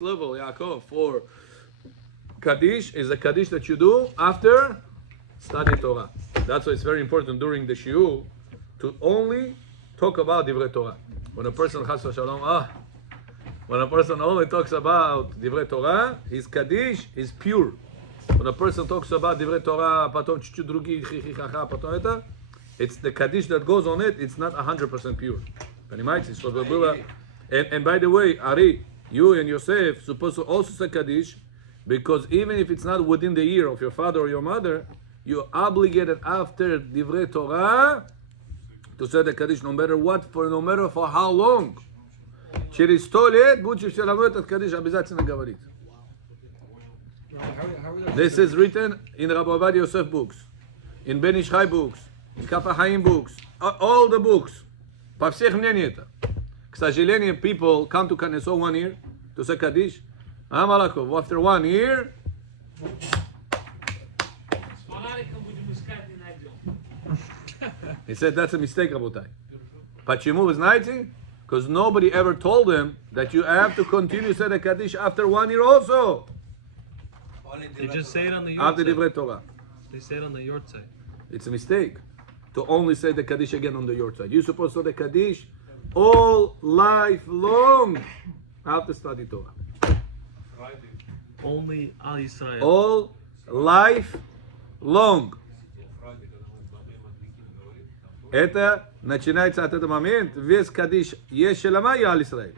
level, Yaakov, for Kaddish is a Kaddish that you do after study Torah. That's why it's very important during the Shiur to only talk about Divrei Torah. When a person Chas v'Shalom, when a person only talks about Divrei Torah, his Kaddish is pure. When a person talks about Divrei Torah, потом чуть-чуть другие, потом это, it's the Kaddish that goes on it, it's not 100% pure. Понимаете? Чтобы было... And by the way, Ari, you and Yosef supposed to also say Kaddish, because even if it's not within the year of your father or your mother, you're obligated after Divrei Torah to say the Kaddish no matter what, no matter for how long. Через 100 лет будете все равно этот Kaddish обязательно говорить. This is written in Rabbi Ovadia Yosef books, in Ben Ish Chai books, in Kaf HaChaim books, all the books. По всех мнениях это. К сожалению, people come to Knesset 1 year to say Kaddish. After 1 year, he said that's a mistake, Rabotai. Почему вы знаете? Because nobody ever told him that you have to continue to say the Kaddish after 1 year also. They just say it on the yort After side. Divrei Torah. They say it on the yort side. It's a mistake to only say the Kaddish again on the yort side. You're supposed to say the Kaddish all life long after study Torah. Only Al Yisrael. All life long. Это начинается от этого момента. Весь Kaddish есть шелама и Ал Yisrael.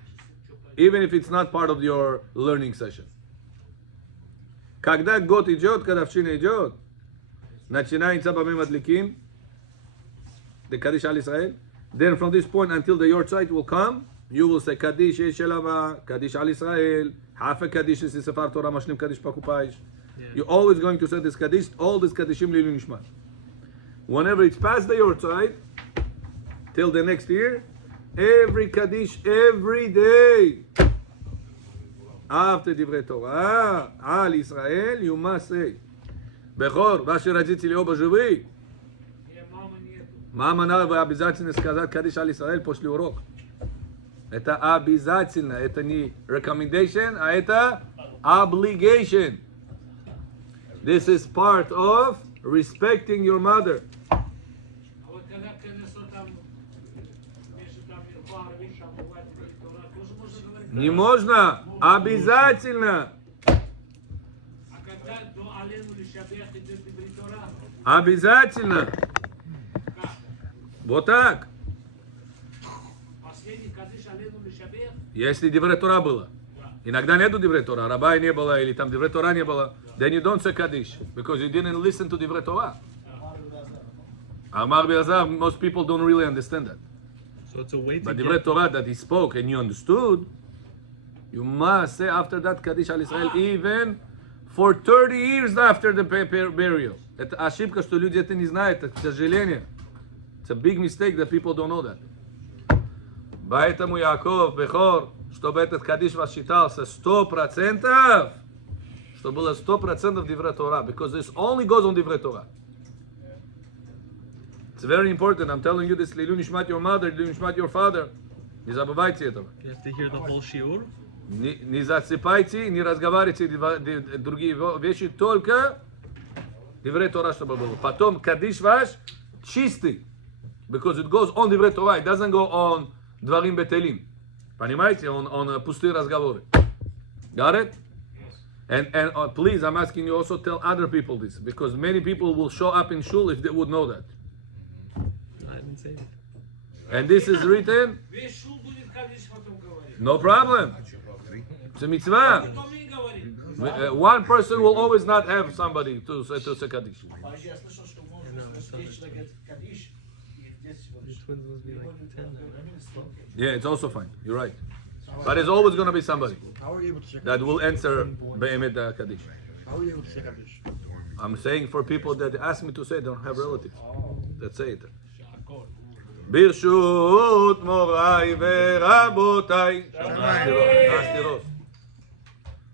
Even if it's not part of your learning session. Когда год идет, когда вчина идет, начинается баме мадликим, the Kaddish Al Yisrael. Then from this point until the yort site will come, you will say Kaddish Yesh Shelama, Kaddish Al Yisrael, half a Kaddish is Sefer Torah, Mashlim Kaddish Pakupaish. You're always going to say this Kaddish, all this Kaddishim Lilu Nishmat. Whenever it's past the yort site, till the next year, every Kaddish, every day, after Divrei Torah, Al Yisrael, you must say, Bechor, ваши родители оба живы. Мама, надо обязательно сказать Kaddish Al Yisrael после урока. Это обязательно. Это не recommendation, а это obligation. This is part of respecting your mother. Не можно. Обязательно. Обязательно. Вот так. Если Диврей Тора было. Иногда нету Диврей Тора. Рабай не было, или там Диврей Тора не было. Then you don't say Kaddish. Because you didn't listen to Divrei Torah. Amar Be'azar, most people don't really understand that. So it's a way to But get... Divrei Torah that he spoke and you understood, you must say after that Kaddish Al Israel even for 30 years after the burial. Это ошибка, что люди это не знают, к сожалению. It's a big mistake that people don't know that. Поэтому Яаков, Бехор, чтобы этот Кадиш вас считался 100%, чтобы было 100% Divrei Torah, because this only goes on Divrei Torah. It's very important. I'm telling you this, Lilu Nishmat your mother, Lilu Nishmat your father. Не забывайте этого. You have to hear the whole shiur. Не засыпайте, не разговаривайте другие вещи, только Divrei Torah, чтобы было. Потом Кадиш ваш чистый. Because it goes on Divrei Torah, it doesn't go on Dvarim Betelim. Понимаете? On пустые разговоры. Got it? And please, I'm asking you also tell other people this, because many people will show up in shul if they would know that. I didn't say it. And this is written. No problem. It's a mitzvah. One person will always not have somebody to say Kaddish. The twins must be like 10 now. Yeah, it's also fine. You're right. But there's always going to be somebody How are you able to check that will answer Be'emet Kaddish. How are you able to check Kaddish? I'm saying for people that ask me to say, they don't have relatives. That say it. ברשות מוריי ורבותיי. Nastiros.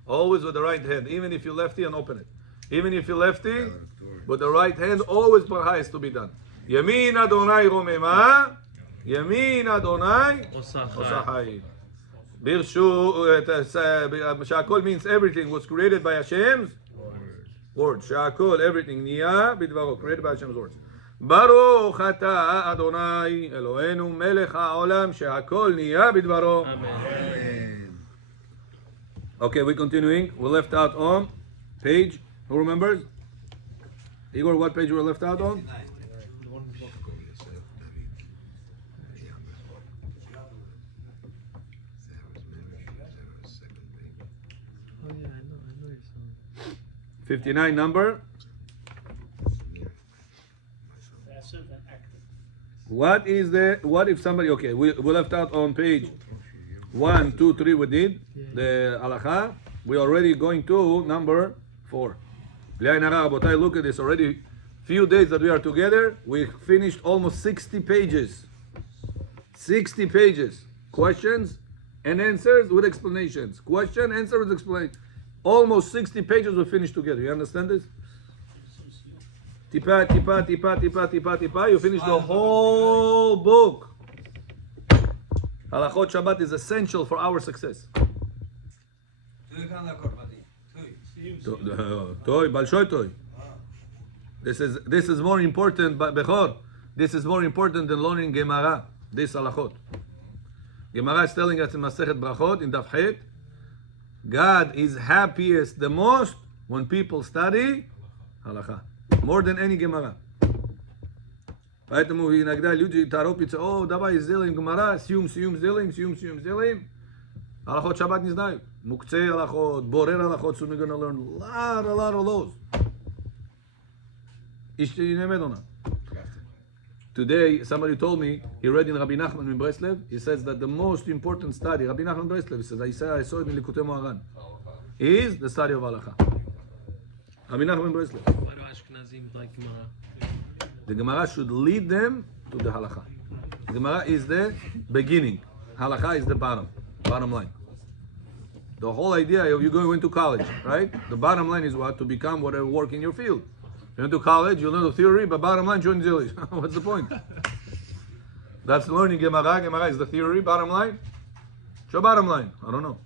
Always with the right hand, even if you're lefty, and open it. Even if you're lefty, with the right hand, always bracha is to be done. ימין אדוני רוממה, ימין אדוני Osachai. עושה חיל. שהכל means everything was created by Hashem's word. שהכל, everything, נהיה בדברו, created by Hashem's words. ברוך אתה אדוני אלוהינו מלך העולם שהכל נהיה בדברו. Amen. Okay, we're continuing. We left out on page, who remembers? Igor, what page we were left out on? Oh yeah, I know your song. 59 number. What if somebody, okay, we left out on page 1, 2, 3 we did, the halacha. We're already going to number 4. בלי עין הרע, רבותיי, look at this, already few days that we are together, we finished almost 60 pages. 60 pages. Questions and answers with explanations. Question, answer with explanation. Almost 60 pages we finished together. You understand this? Tipa, tipa, tipa, tipa, tipa, tipa. You finish the whole book. Halachot Shabbat is essential for our success. Toy, balshoy toy. This is more important, but Bechor, this is more important than learning Gemara. This halachot. Gemara is telling us in Masechet Brachot in Daf Het, God is happiest the most when people study halacha. More than any Gemara. Поэтому иногда люди торопятся, давай сделаем Gemara, сиюм сделаем. Halachot Shabbat не знают. Muktzei halachot, borer halachot, soon we're going to learn a lot of those. Today, somebody told me, he read in Rabbi Nachman in Breslev, he says that the most important study, Rabbi Nachman Breslev, he says, I saw it in Likutei Moharan, is the study of halacha. Rabbi Nachman Breslev. Why do Ashkenazim like Gemara? The Gemara should lead them to the halacha. The Gemara is the beginning. Halacha is the bottom line. The whole idea of you going to college, right? The bottom line is what? To become whatever work in your field. You went to college, you learn the theory, but bottom line, join Zillish. What's the point? That's learning Gemara. Gemara is the theory. Bottom line? Show bottom line. I don't know.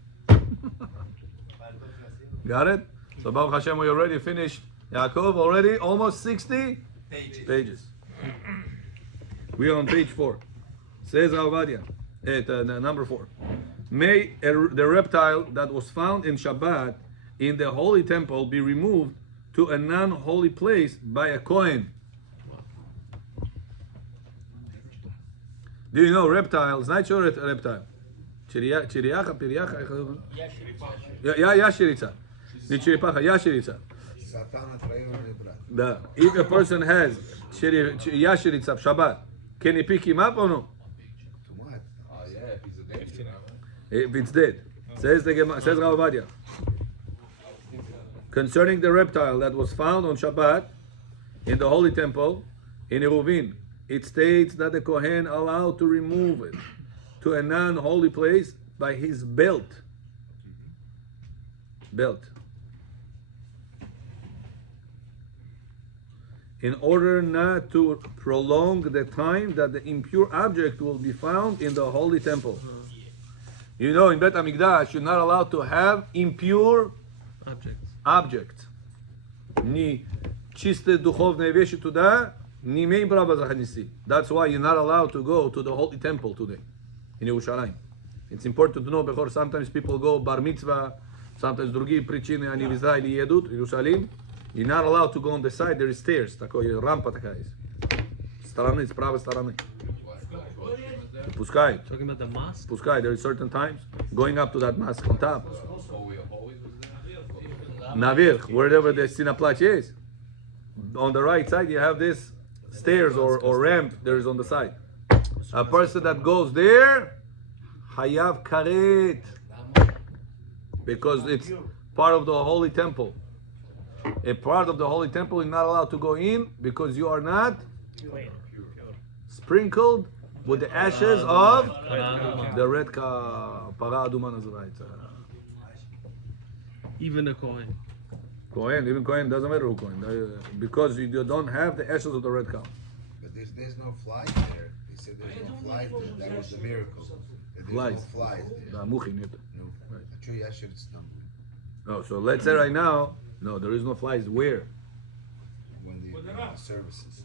Got it? So Baruch Hashem, we already finished Yaakov, already almost 60 pages. We are on page 4. Says Avadia, number 4. May the reptile that was found in Shabbat in the holy temple be removed to a non-holy place by a Kohen. Do you know reptiles? Not sure reptile. Chiriacha, piriacha. Yashirica. Yashirica. If a person has Yashirica Shabbat, can he pick him up or no? If it's dead. Says Rav Ovadia. Concerning the reptile that was found on Shabbat in the holy temple in Eruvin, it states that the Kohen allowed to remove it to a non-holy place by his belt. In order not to prolong the time that the impure object will be found in the holy temple. You know, in Bet HaMikdash, you're not allowed to have impure objects. Ni чистые духовные вещи туда не имеем права заходить. That's why you're not allowed to go to the holy temple today in Yerushalayim. It's important to know because sometimes people go bar mitzvah, sometimes другие причины, они в Израиле едут, в Иерусалим. You're not allowed to go on the side, there is stairs, такая рампа такая есть. Стороны, с правой стороны. Пускай. Talking about the mosque? Pускай, there are certain times going up to that mosque on top. Navirch, wherever the Sinaplach is. On the right side, you have this stairs or ramp there is on the side. A person that goes there, Hayav Karet. Because it's part of the holy temple. A part of the holy temple, you're not allowed to go in because you are not sprinkled with the ashes of the red para aduma nazarite. Even a Kohen. Even Kohen, doesn't matter who Kohen. Because you don't have the ashes of the red cow. But there's no flight there. He said there's no flight there. That was the miracle. That flies. Flies. Mukhin, нет. No. A tree ящериц там. Oh, so let's say right now, no, there is no flies. Where? When the services.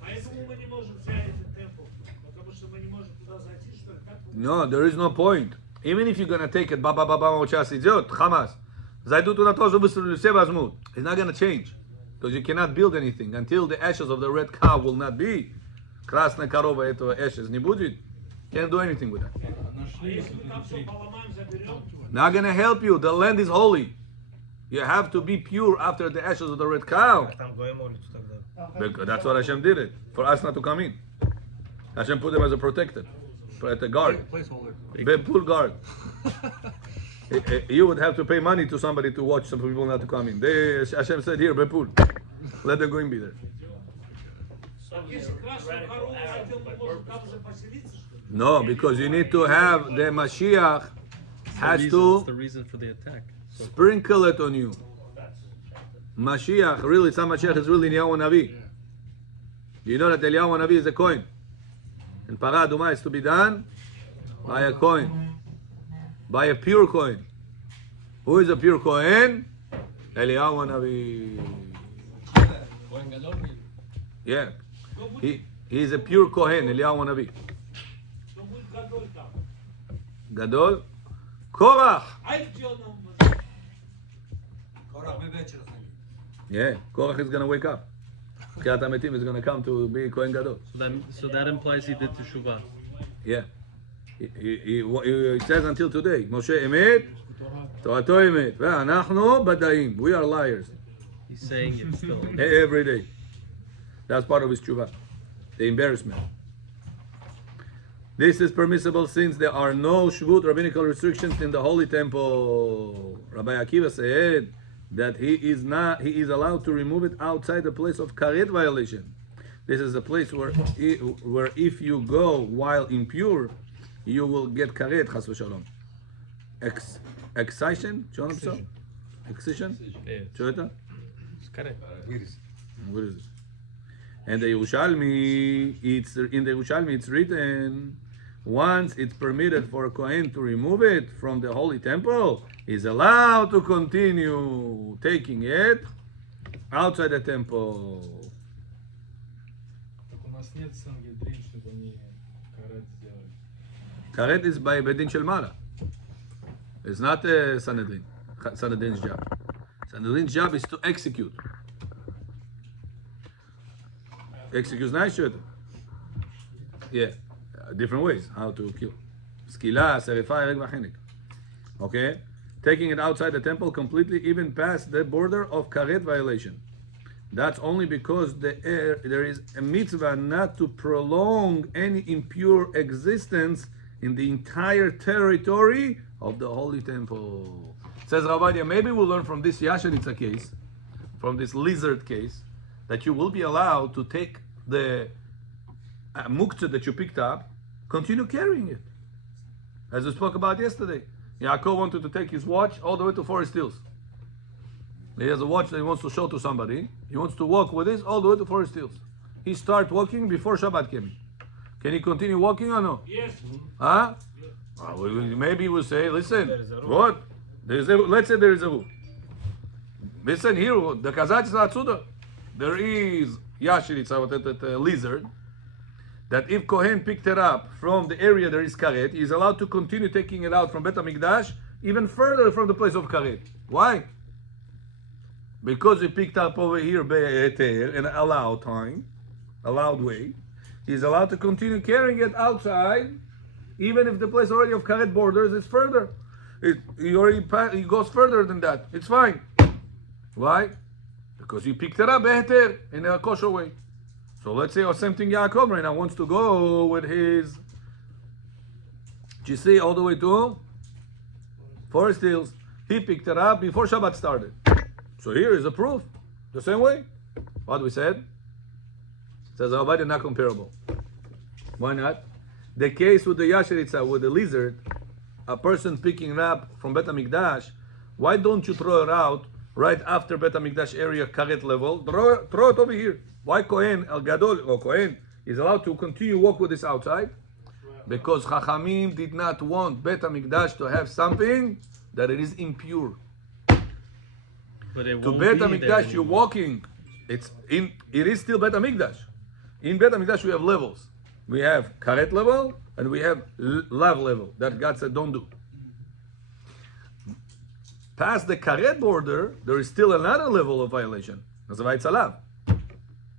Поэтому мы не можем взять этот темпл, потому что мы не можем туда зайти, что ли, как вы- No, there is no point. Even if you're gonna take it, ба-ба-ба-ба, вот сейчас идет, Хамас. Зайдут туда тоже выстрелили, все возьмут. It's not gonna change. Because you cannot build anything until the ashes of the red cow will not be. Красная корова этого ashes не будет. Can't do anything with that. А если мы там все поломаем, заберем, Not gonna help you. The land is holy. You have to be pure after the ashes of the red cow. Там Гоя молится тогда. Because that's what Hashem did it. For us not to come in. Hashem put them as a protector. As a guard. Placeholder. Pool guard. You would have to pay money to somebody to watch some people not to come in. Hashem said, here, Bepul. Let them go in be there. так если красную корову хотел, мы можем там же поселиться, что ли? No, because you need to have the Mashiach has It's to the reason for the attack. So sprinkle it on you. Mashiach, really, some Mashiach is really Eliyahu Navi. You know that Eliyahu Navi is a coin. And Parah Adumah is to be done by a coin. By a pure coin. Who is a pure coin? Eliyahu Navi. Yeah. He is a pure Kohen, Eliyahu Navi. Что будет Гадоль там? Gadol. Korach. Ай, где он нам? Yeah, Korach is going to wake up. Kriyat HaMetim is going to come to be Kohen Gadol. so that implies he did teshuvah. Yeah. It says until today, Moshe Emet, Torato Emet, ואנחנו בדאים. We are liars. He's saying it still. Every day. That's part of his tshuva. The embarrassment. This is permissible since there are no shvut rabbinical restrictions in the holy temple. Rabbi Akiva said that he is allowed to remove it outside the place of karet violation. This is a place where if you go while impure, you will get karet, chas v'shalom. Excision? Excision? Yeah. Shoyta? It's correct. What is it? And the Yerushalmi, in the Yerushalmi, it's written, once it's permitted for a Kohen to remove it from the holy temple, he's allowed to continue taking it outside the temple. Так у нас нет Сангедрин, чтобы они карет сделали. Karet is by Bedin Shel Mala. It's not Sanhedrin's job. Sanhedrin's job is to execute. Execute nice shit. Yeah, different ways how to kill. Skila, serifa, ereg v'chenek. Okay, taking it outside the temple completely, even past the border of karet violation. That's only because there is a mitzvah not to prolong any impure existence in the entire territory of the holy temple. Says Ravadia, maybe we'll learn from this Yasharitza case, from this lizard case, that you will be allowed to take the muktzah that you picked up, continue carrying it. As we spoke about yesterday. Yaakov wanted to take his watch all the way to Forest Hills. He has a watch that he wants to show to somebody. He wants to walk with this all the way to Forest Hills. He started walking before Shabbat came in. Can he continue walking or no? Yes. Huh? Maybe we'll say, listen, what? Let's say there is a rule. Listen here, the Kazach is Atsuda. There is Yashiritza, lizard, that if Kohen picked it up from the area there is karet, he is allowed to continue taking it out from Bet HaMikdash even further from the place of karet. Why? Because he picked up over here in an allowed way, he's allowed to continue carrying it outside, even if the place already of karet borders is further. He goes further than that. It's fine. Why? Because he picked it up in a kosher way. So let's say, or same thing, Yaakov right now wants to go with his GC all the way to Forest Hills. He picked it up before Shabbat started. So here is a proof. The same way. What we said? Says Rabbi, not comparable. Why not? The case with the Yashiritza, with the lizard, a person picking it up from Bet HaMikdash, why don't you throw it out right after Bet HaMikdash area karet level? Throw it over here. Why Kohen, El Gadol, or Kohen, is allowed to continue walk with this outside? Because Chachamim did not want Bet HaMikdash to have something that it is impure. But it To won't Bet be HaMikdash, there you're anymore. walking. It is still Bet HaMikdash. In Bet HaMikdash, we have levels. We have karet level and we have lav level that God said don't do. Past the karet border, there is still another level of violation. Nazывается lav.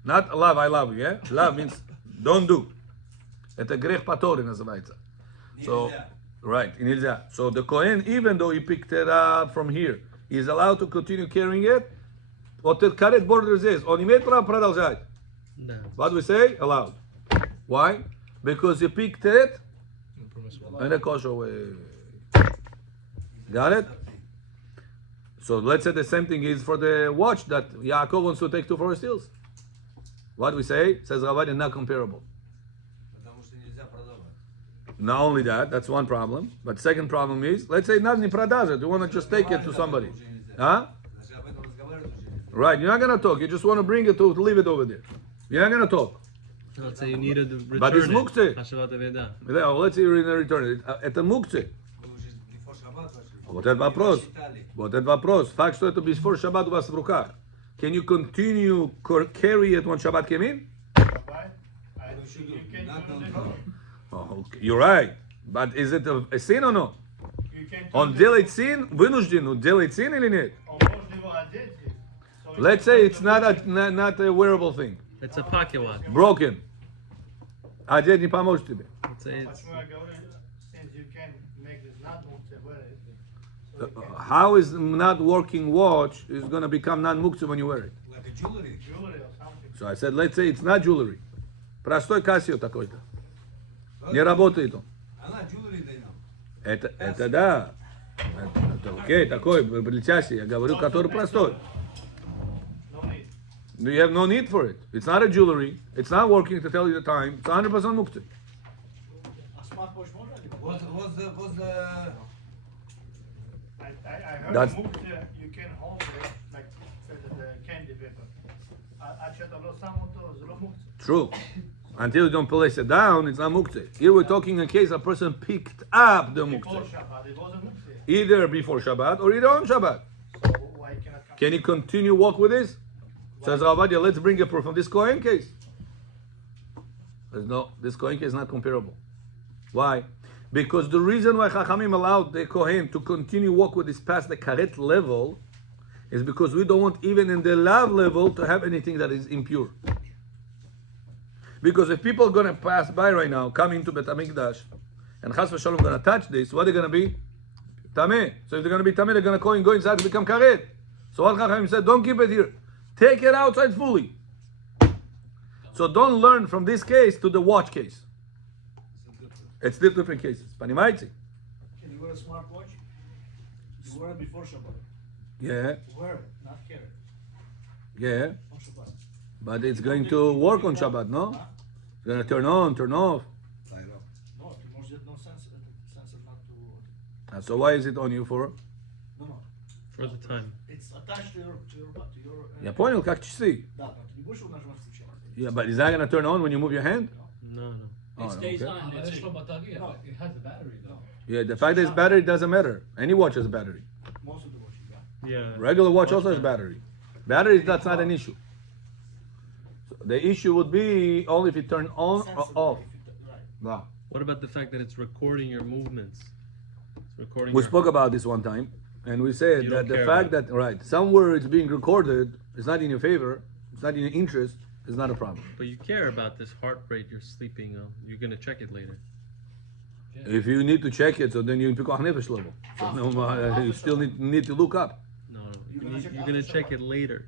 Not love, I love you, yeah? Love means don't do. Это грех по Торе называется. So, right, нельзя. So the Kohen, even though he picked it up from here, he is allowed to continue carrying it. Вот этот карет border здесь, он имеет право продолжать. No. What do we say? Allowed. Why? Because he picked it in a kosher way. Got it? So let's say the same thing is for the watch that Yaakov wants to take 2 for his steals. What do we say? Says Ravad, not comparable. Not only that, that's one problem. But second problem is, let's say not in продажа, you want to just take it to somebody. Huh? Right, you're not going to talk. You just want to bring it to leave it over there. You're not going to talk. Let's say you need to return But it's muktzeh. Hashavat Aveda. Let's say you're in a return. Это мукце. Вот этот вопрос. Вот этот вопрос. Факт, что это before Shabbat у вас в руках. Can you continue carry it when Shabbat came in? Oh, okay. You're right. But is it a sin or no? Он делает sin, вынужден, он делает sin или нет? Let's say it's not a wearable thing. It's a pocket watch. Broken. Одеть не поможет тебе. Let's say it's How is not working watch is going to become non-muktzah when you wear it? Like a jewelry. So I said, let's say it's not jewelry. Простой Casio такой-то. Не работает он. Она jewelry they know. Это да. Это окей, такой, блестящий. Я говорю, который простой. You have no need for it. It's not a jewelry. It's not working to tell you the time. It's 100% muktzah. What's the I heard That's- you can hold it like the candy paper. עד שאתה לא שם אותו, זה לא מוקצה. True. Until you don't place it down, it's not muktzah. Here we're talking in case a person picked up the Before muktzah. Shabbat, it wasn't muktzah. Either before Shabbat or either on Shabbat. So why cannot come? Can he continue walk with this? Says Ravadia, let's bring a proof from this Kohen case. Says no, this Kohen case is not comparable. Why? Because the reason why Chachamim allowed the Kohen to continue walk with this past the karet level is because we don't want even in the lav level to have anything that is impure. Because if people are going to pass by right now, come into Bet HaMikdash, and Chas v'Shalom going to touch this, what are they going to be? Tameh. So if they're going to be Tameh, they're going to go inside to become karet. So what Chachamim said, don't keep it here. Take it outside fully. So don't learn from this case to the watch case. It's still different cases. Понимаете? Can you wear a smartwatch? You wear it before Shabbat. Yeah, Wear it, not carry it. yeah. On Shabbat. But it's going to work on Shabbat, no? It's going to turn on, turn off. Light up. No, Timor said no sense not to. So why is it on you for? No. for the time. It's attached to your. Я понял, как часы. Да, но ты не будешь его нажимать включать. Yeah, but is that going to turn on when you move your hand? No. Oh, It stays okay. on. It's from Batavia, but it has a battery though. Yeah, the fact that it's battery doesn't matter. Any watch has a battery. Most of the watches, yeah. Yeah. Regular watch also has battery. Battery, that's not an issue. So the issue would be only if you turn on or Sensitive, off. if you- right. Wow. What about the fact that it's recording your movements? It's recording. We your- spoke about this one time, and we said You that don't the care fact about that somewhere it's being recorded, it's not in your favor, it's not in your interest, it's not a problem. But you care about this heart rate you're sleeping on. You're gonna check it later. If you need to check it, so then you pick nefesh level. So no, you still need to look up. No. You're gonna check it later.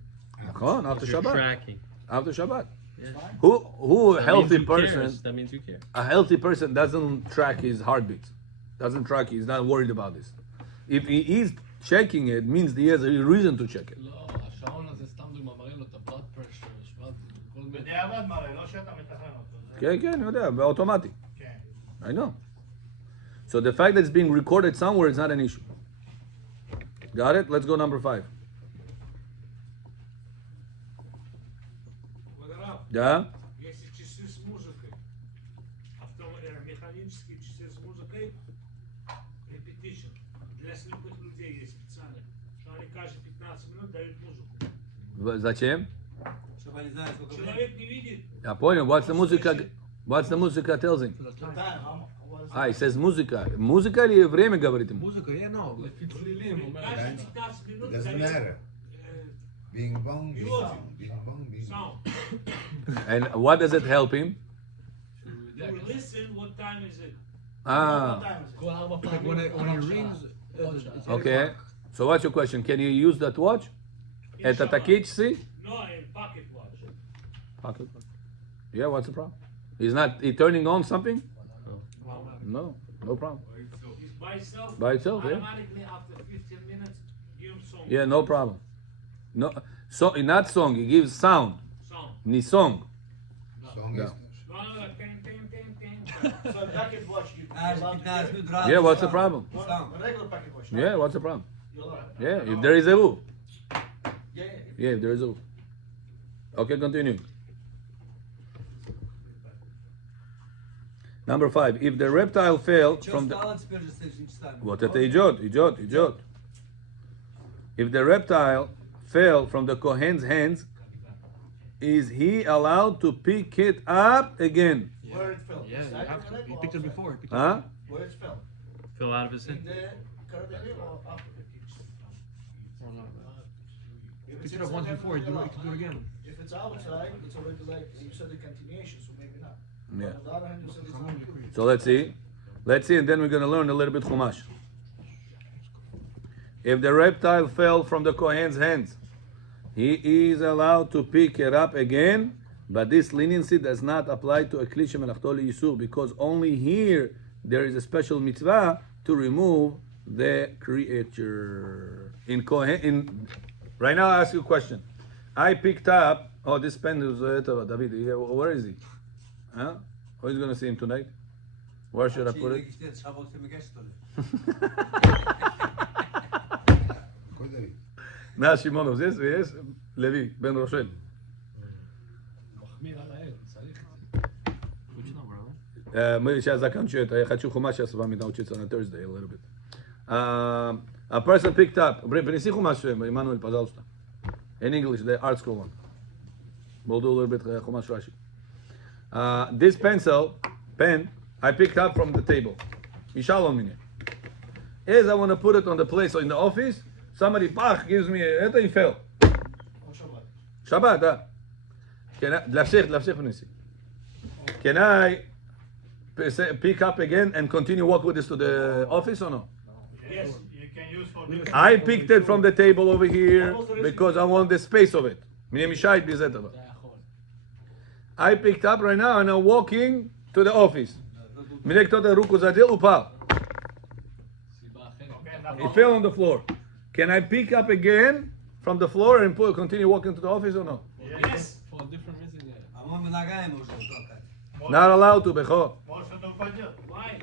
Come on, after If you're Shabbat. tracking. After Shabbat. Yeah. Who a That healthy means you care. person? That means you care. A healthy person doesn't track his heartbeats. Doesn't track. He's not worried about this. If he is checking it, means he has a reason to check it. לא, השעון הזה סתם דוגמא, מראים לו את הבלד פרשר, שבט, כל מיני. בדיעבד מראה, לא שאתה מתכנן אותו. זה- כן, כן, אני יודע, באוטומטי. כן. I know. So the fact that it's being recorded somewhere is not an issue. Got it? Let's go number 5. Водорав, Да? если часы с музыкой, механизм технический часы с музыкой, repetition. Для слепых людей есть специально, что они каждые 15 минут дают музыку. Зачем? Чтобы они знали, сколько времени. Человек не видит. Я понял. What's the music tells him? The time, was He says музыка. Музыка или время говорит ему? Музыка, я know. Каждые 15 минут It doesn't matter. Bing bong, bing Melody. bong, bing bong, bing bong. sound. And what does it help him? You listen, what time is it? what Ah, time is it? כל 4 פעמים. When it rings, it's okay. So what's your question? Can you use that watch? את התקית, see? No, in pocket watch. Pocket watch. Yeah, what's the problem? He turning on something? No problem. He's by itself. By itself, yeah. Automatically after 15 minutes, give him song. Yeah, no problem. No, so not song. He gives sound. Song. Ni song. Song Yeah. is No, ting. So a packet watch, you Каждые allowed to 15 hear? минут раз. Yeah, what's the problem? No, Sound. a regular packet watch. Yeah, what's the problem? You allowed. Yeah, if there is a rule. Yeah. Yeah, if there is a rule. Okay, continue. Number 5. If the reptile fell Что from the... стало теперь же с этими часами? Вот это идет. If the reptile fell from the Kohen's hands, is he allowed to pick it up again? Where it fell. Yeah, you Inside have the to. leg He or picked it outside? before. He picked Huh? Where it fell. Fell out of his In hand. the current area or after? Oh, no. If Picked it's it up once inside, before, he then do it again. If it's outside, it's already like you said the continuation, so maybe not. Yeah. But on the other hand, you said it's not included. So let's see, and then we're going to learn a little bit Chumash. If the reptile fell from the Kohen's hands, he is allowed to pick it up again, but this leniency does not apply to a kli shemelachto liyisur, because only here there is a special mitzvah to remove the creature. Right now, I ask you a question. I picked up. Oh, this pen is David. Where is he? Huh? Who's going to see him tonight? Where should I put it? Шаббат Хемикеш, что ли? Какой Давид? На שמעון יש ויש לוי, בן רושל. מחמיר על העד, צריך את זה. Which number, huh? Мы сейчас заканчиваем. Я хочу хумаш сейчас с вами научиться на Thursday a little bit. A person picked up. Принеси хумаш, Emmanuel, пожалуйста. In English, the art school one. We'll do a little bit chumash Rashi. This pen, I picked up from the table. Mishalom mine. As I want to put it on the place in the office, somebody gives me это и fell. On Shabbat. Shabbat, Can I, להפסיק פניסי. Can I pick up again and continue walk with this to the office or no? Yes, you can use for different. I picked it from the table over here because I want the space of it. אתה יכול. I picked up right now and I'm walking to the office. מנקטות הרוקו זדיל ופל. סיבה אחרת. Okay, It fell on the floor. Can I pick up again from the floor and continue walking to the office or no? Yes. For a different reason, yeah. По-моему, ногами можно толкать. Not allowed to, Becho. Может, он упадет. Why?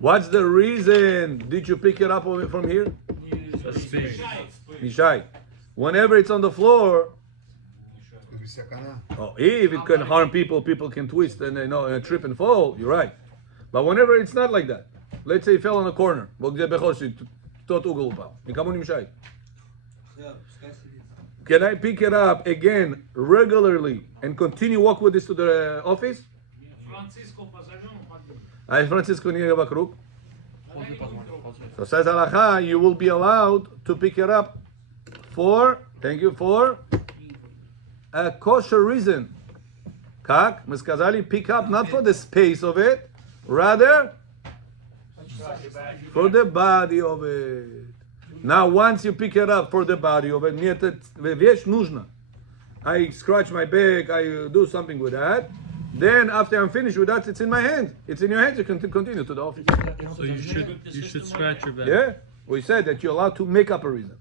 What's the reason? Did you pick it up from here? space. Mishai. Whenever it's on the floor, בסכנה. if it can harm people, people can twist and trip and fall. You're right. But whenever it's not like that, let's say it fell on a corner. Can I pick it up again regularly and continue walk with this to the office? Франциско позовем, пойдем. А Франциско не вокруг. Давай не будем трогать. So says Halacha, you will be allowed to pick it up for a kosher reason. Как? Мы сказали pick up not for the space of it, rather for the body of it. Now once you pick it up for the body of it, мне это вещь нужна. I scratch my back, I do something with that. Then after I'm finished with that, it's in my hand. It's in your hands. You can continue to the office. So you should scratch your back, Yeah? We said that you're allowed to make up a reason.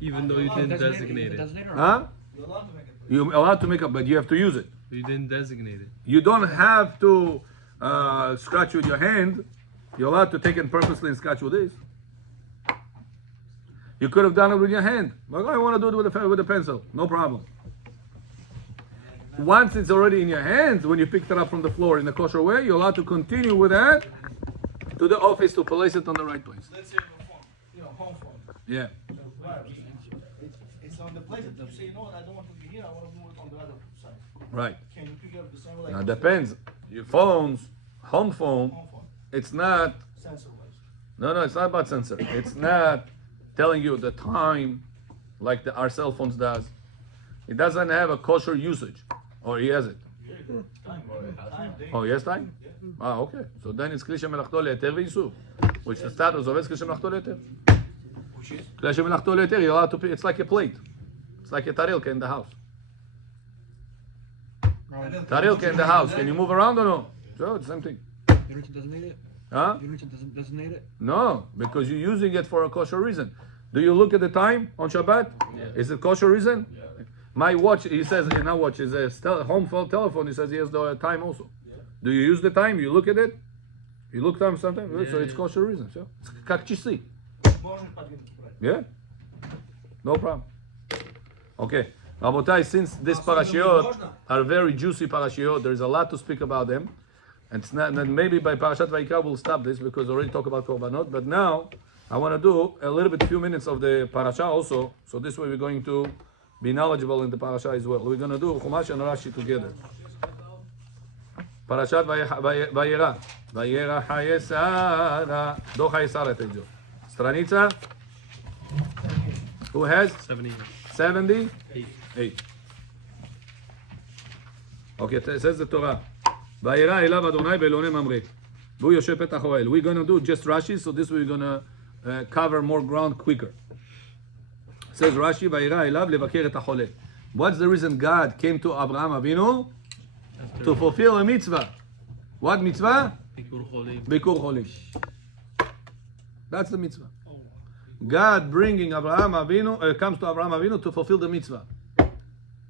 even though you didn't designate it. Huh? You're allowed to make it. You're allowed to make up, but you have to use it. You didn't designate it. You don't have to scratch with your hand. You're allowed to take it purposely and scratch with this. You could have done it with your hand. Like, I want to do it with a pencil. No problem. Once it's already in your hands, when you picked it up from the floor in a kosher way, you're allowed to continue with that to the office to place it on the right place. Let's say the phone, home phone. Yeah. Right. It's on the place that you say, no, I don't want to be here, I want to move it on the other side. Right. Can you pick up the same like Now depends. Your phones, home phone, home phone, it's not. sensor-wise? No, it's not about sensor. It's not telling you the time like our cell phones does. It doesn't have a kosher usage, or he has it. Time, day. Oh, yes, time? Ah, okay. So then it's כלי שמלאכתו להיתר ואיסור. Which the status of it is כלי שמלאכתו להיתר. כלי שמלאכתו להיתר, you're allowed to pay. It's like a plate. It's like a tarilka in the house. Tarilka in the house. Can you move around or no? Sure, it's the same thing. The Richard doesn't need it? Huh? The Richard doesn't need it? No, because you're using it for a kosher reason. Do you look at the time on Shabbat? Yeah. Is it kosher reason? Yeah. My watch, he says, in our watch is a home phone telephone. He says he has the time also. Yeah. Do you use the time? You look at it? You look time sometimes? Yeah, so it's kosher reason. So it's как часы. Yeah? No problem. Okay. Rabotai, since this parashiot are very juicy parashiot, there's a lot to speak about them. And it's not, and maybe by Parashat Vayikra we'll stop this because we already talked about Korbanot. But now I want to do a little bit, few minutes of the parasha also. So this way we're going to be knowledgeable in the parasha as well. We're going to do Chumash and Rashi together. Parashat Vayera. Vayera Hayesara. Do Hayesara Tejo. Stranica. Who has? 78. Okay, it says the Torah. Vayera elav Adonai be'elonei mamre. Vu yoshev petach oel. We're going to do just Rashi, so this way we're going to cover more ground quicker. It says Rashi, Vayera elav levaker et hachole. What's the reason God came to Abraham Avinu? To fulfill a mitzvah. What mitzvah? Bikur cholim. That's the mitzvah. God bringing Abraham Avinu, comes to Abraham Avinu to fulfill the mitzvah.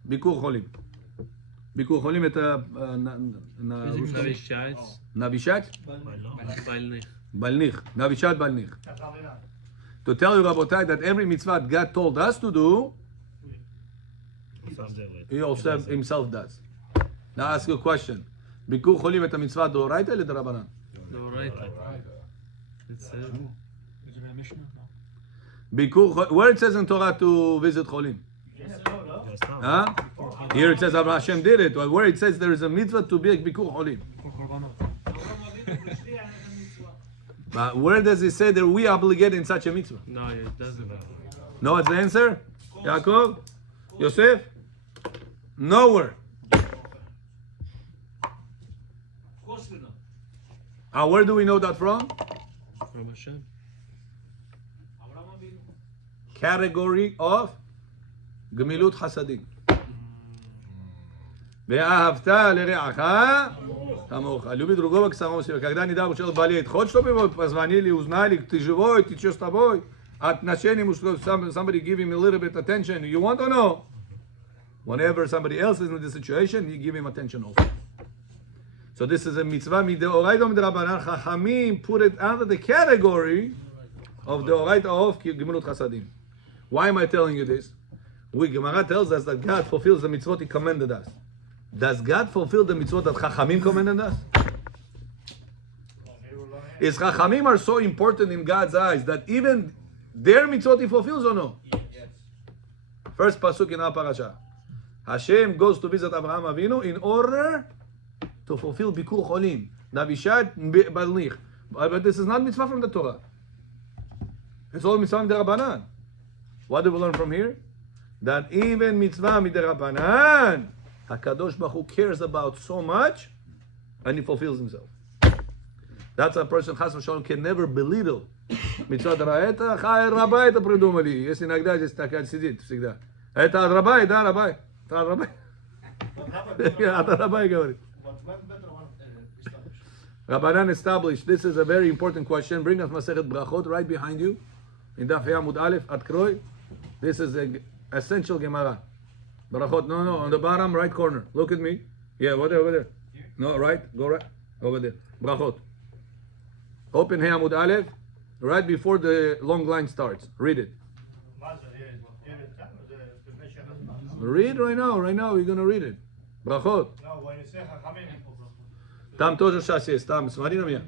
Bikur cholim. Bikur cholim את נבישת? בלניך. נבישת בלניך. To tell you, Rabotai, that every mitzvah God told us to do, he also himself does. Now I ask you a question. ביקור חולים את המצווה דאורייתא לדרבנן? דאורייתא. Where it says in Torah to visit cholim? Huh? Here it says Hashem did it. Where it says there is a mitzvah to be a bikur cholim. But where does it say that we are obligated in such a mitzvah? No, it doesn't. No, it's the answer? Yaakov? Yosef? Nowhere. Where do we know that from? From Hashem. Category of Gemilut Hasadim. ואהבת לרעך כמוך. Любит другого как самого себя. Когда не дал человек болеет, хочешь, чтобы его позвонили, узнали, ты живой, ты что с тобой? Отношения, somebody give him a little bit attention. You want or no? Whenever somebody else is in this situation, you give him attention also. So this is a mitzvah mideoraita midrabanan. Chachamim put it under the category of the oraita of Gemilut Hasadim. Why am I telling you this? Gemara tells us that God fulfills the mitzvot He commanded us. Does God fulfill the mitzvot that Chachamim commanded us? Is Chachamim are so important in God's eyes that even their mitzvot He fulfills or no? Yes. First pasuk in our parasha. Hashem goes to visit Abraham Avinu in order to fulfill Bikur Cholim. Navishat Balnich. But this is not mitzvah from the Torah. It's all mitzvah midirabanan. What do we learn from here? That even mitzvah midirabanan, HaKadosh Baruch Hu cares about so much, and He fulfills Himself. That's a person, Chas v'Shalom, can never belittle. Mitzvah д'раэта, хай рабай это придумали. Если иногда здесь такая сидит всегда. Это от рабай, да, рабай? Это от рабай. От рабай говорит. Rabbanan established. This is a very important question. Bring us Masechet Brachot right behind you. In Daf Hei Amud Aleph at Kroi. This is an essential Gemara. Brachot, no, on the bottom right corner. Look at me. Yeah, over there. No, right, go right. Over there. Brachot. Open Hei Amud Aleph. Right before the long line starts. Read it. Read right now. Right now, you're going to read it. Brachot. No, when you say Chachamim, Там тоже сейчас есть. Там, смотри на меня.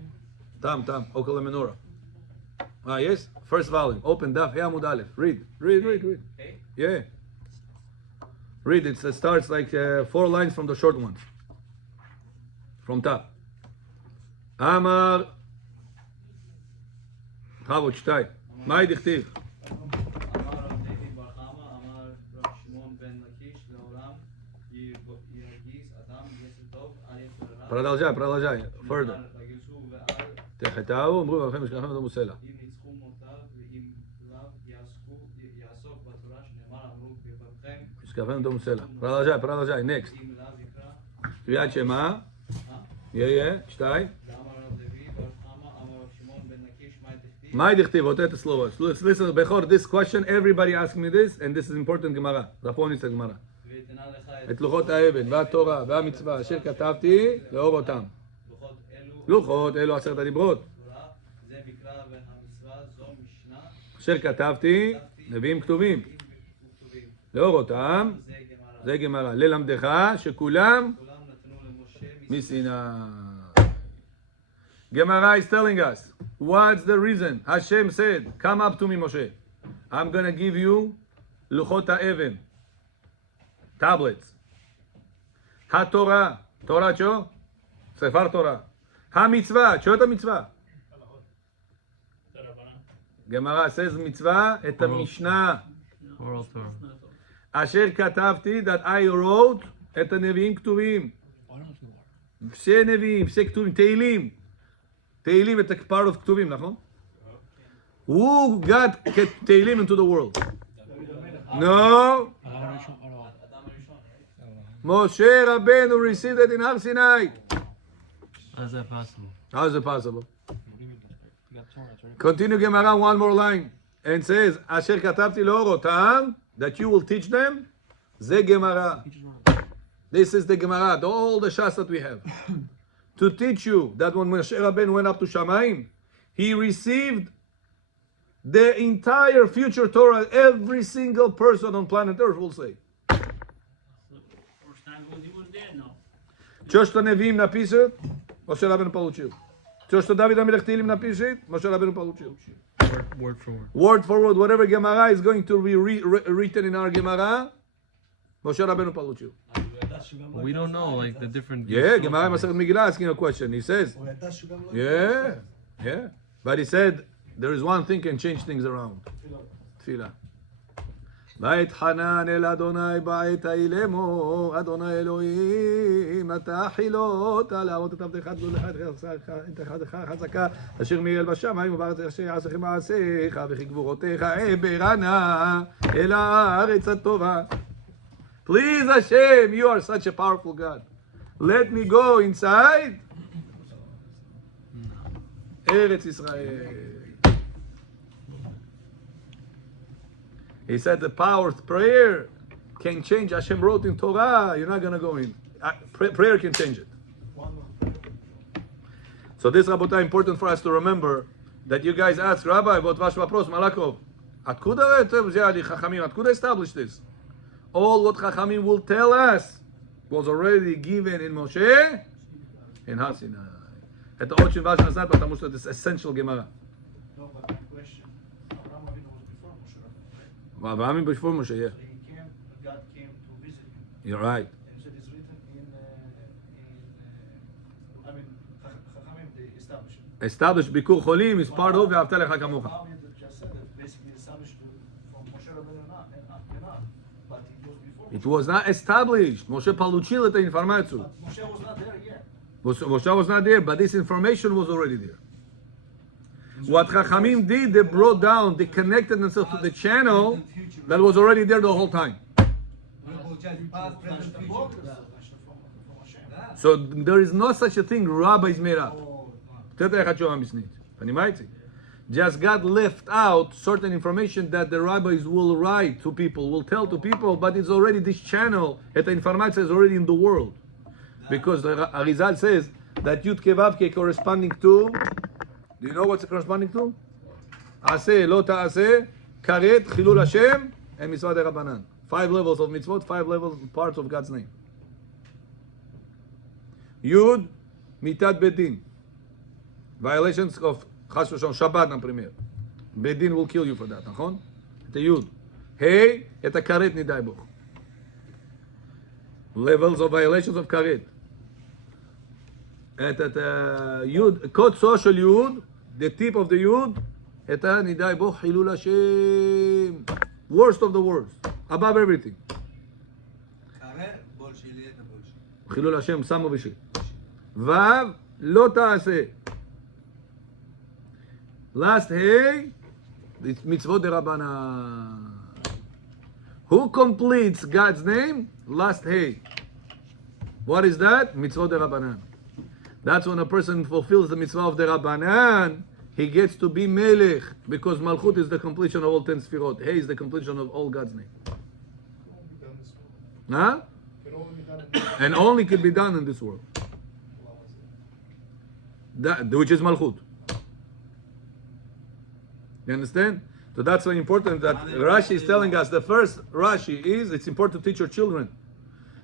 Tam, Okal Menorah. Ah, yes? First volume. Open Daf, Hey Amud Aleph. Read. Yeah. Read. It starts like 4 lines from the short ones. From top. Amar. Chavot, שתיים. מה דכתיב? אמר רב לוי בר חמא, אמר רב שמעון בן לקיש, לעולם ירגיז אדם יצר טוב על יצר רע. Продолжай. Further. ויגזו ועל תחתהו, אמרו לכם משכחם ודמו סלע. אם ניצחו מותיו ואם לאו יעסוק בתורה שנאמר אמרו בבבכם. משכחם ודמו סלע. Продолжай. Next. אם לאו יקרא. קריאת שמע. שתיים. ואמר רב לוי בר חמא, אמר רב שמעון בן לקיש, מה תכתיב? מה דכתיב? אותה תסלובה. Let's listen. Before this question, everybody ask me this, and this is important גמרא. רפוניס הגמרא. ותנה לך את לוחות האבן, והתורה, והמצווה, אשר כתבתי, לאור אותם. לוחות אלו 10 הדיברות. תורה, זה מקרא והמצווה, זו משנה, אשר כתבתי, נביאים כתובים. וכתובים. לאור אותם, זה גמרא. זה גמרא. ללמדך שכולם כולם נתנו למשה מסיני. Gemara is telling us, what's the reason? Hashem said, come up to me, Moshe. I'm going to give you luchot ha'even, tablets. HaTorah, Torah cho? Sefer Torah. HaMitzvah, cho את המצווה. Gemara says mitzvah, את המשנה. Oral Torah. אשר כתבתי, that I wrote, את הנביאים כתובים. פסי נביאים, פסי כתובים, תהילים. תהילים את part of כתובים, נכון? Who got תהילים into the world? No. Moshe Rabbeinu received it in Har Sinai. How is that possible? How is it possible? Continue Gemara one more line and says, אשר כתבתי לאור אותם, that you will teach them, זה Gemara. This is the Gemara, all the Shas that we have. To teach you that when Moshe Rabbeinu went up to Shamayim, he received the entire future Torah, every single person on planet Earth will say. Все, что Невиим напишет, Моше Рабейну получил. Все, что Давид Амелех Тилим напишет, Моше Рабейну получил. Word for word. Word for word, whatever Gemara is going to be written in our Gemara, Moshe Rabbeinu получил. We don't know like the different. Yeah, Gemara Masechet Megillah asking a question. He says, yeah. But he said, there is one thing can change things around. Tefillah. בית חנן אל אדוני בעת ההיא לאמור, אדוני אלוהים, אתה חילות להראות את עבדך גדולך, את ידך חזקה, אשר מאל בשמיים ובארץ אשר יעשיך מעשיך, וכי גבורותיך אעברנה אל הארץ הטובה. Please Hashem, you are such a powerful God. Let me go inside Eretz Israel. He said the power of prayer can change. Hashem wrote in Torah, you're not going to go in. Prayer can change it. So this, Rabotai, important for us to remember that you guys ask, Rabbi, what vash vapros, Malakov, Atkuda established this. All what Chachamim will tell us was already given in Moshe in Har Sinai. At the Ochin Vash Nazar, but Tamush, this essential Gemara. No, but the question, Abraham Avinu was before Moshe Rabbeinu, right? Avraham before Moshe, yeah. God came to visit him. You're right. And so it's written Chachamim, they established it. Established Bikur Cholim is part of Ve'avta Lecha Kamocha. Abraham just said that basically established from Moshe Rabbeinu and on, but it was before. It was not established. Moshe получил эту информацию. But Moshe was not there yet. Moshe was not there, but this information was already there. What Chachamim did, they brought down, they connected themselves to the channel that was already there the whole time. So there is no such a thing, rabbis made up. Just God left out certain information that the rabbis will write to people, will tell to people, but it's already this channel, the information is already in the world. Because the Arizal says that Yud Kevavke corresponding to, do you know what's corresponding to? Aseh, lo ta'aseh, karet, chilul Hashem, and mitzvah de Rabbanan. 5 levels of mitzvot, 5 levels, parts of God's name. Yud, mitat bedin. violations of Chas v'Shalom, Shabbat, например. Bedin will kill you for that, נכון? את היוד. Hey, את הכרת נידאי בו. Levels of violations of כרת. את היוד, קוצו של יוד, the tip of the יוד, את הנידאי בו חילול השם. Worst of the worst. Above everything. אחרי בולשילי את הבולשילי. חילול השם שמו בשי. ו' לא תעשה. Last hey, it's מצוות דרבנן. Who completes God's name? Last hey. What is that? Mitzvot derabanan. That's when a person fulfills the mitzvah of derabanan, he gets to be melech, because malchut is the completion of all 10 sfirot. Hey is the completion of all God's name. Huh? And only can be done in this world. That, which is malchut. You understand? So that's very important that Rashi is telling us. The first Rashi is, it's important to teach your children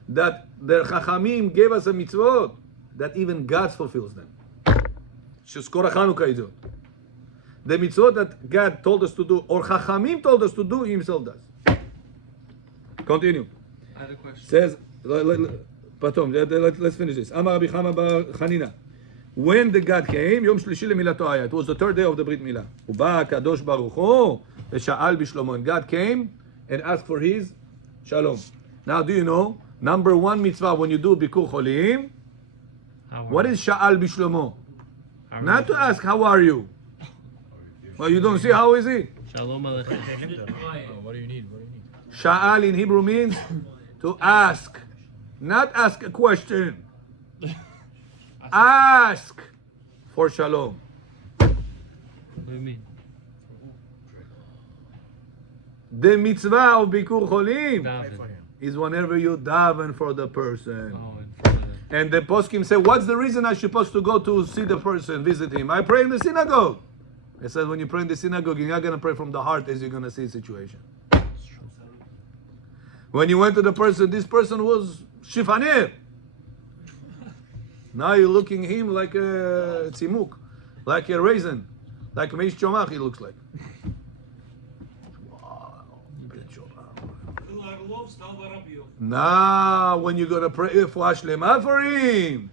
that the Chachamim gave us a mitzvot that even God fulfills them. Sheskora Chanukah is it. The mitzvot that God told us to do, or Chachamim told us to do, He Himself does. Continue. I had a question. Says, let's finish this. Amar Rabbi Chama bar Chanina. When the God came, Yom Shlishi lemilato haya. It was the third day of the Brit Milah. Uba Kadosh Baruch Hu v'sha'al b'shlomo. And God came and asked for His shalom. Now, do you know? Number one mitzvah when you do Bikur Cholim, what is sha'al b'shlomo? Not to ask how are you. Well, you don't see how is he? Shalom Aleichem. What do you need? What do you need? Sha'al in Hebrew means to ask, not ask a question. Ask for shalom. What do you mean? The mitzvah of Bikur Cholim Daven. is whenever you daven for the person. Oh, in front of them. And the poskim say, what's the reason I'm supposed to go to see the person, visit him? I pray in the synagogue. It says when you pray in the synagogue, you're not going to pray from the heart as you're going to see a situation. When you went to the person, this person was shifaner. Now you're looking at him like a tzimuk, like a raisin, like Meish Chomach he looks like. Now when you're going to pray refuah shlema for him,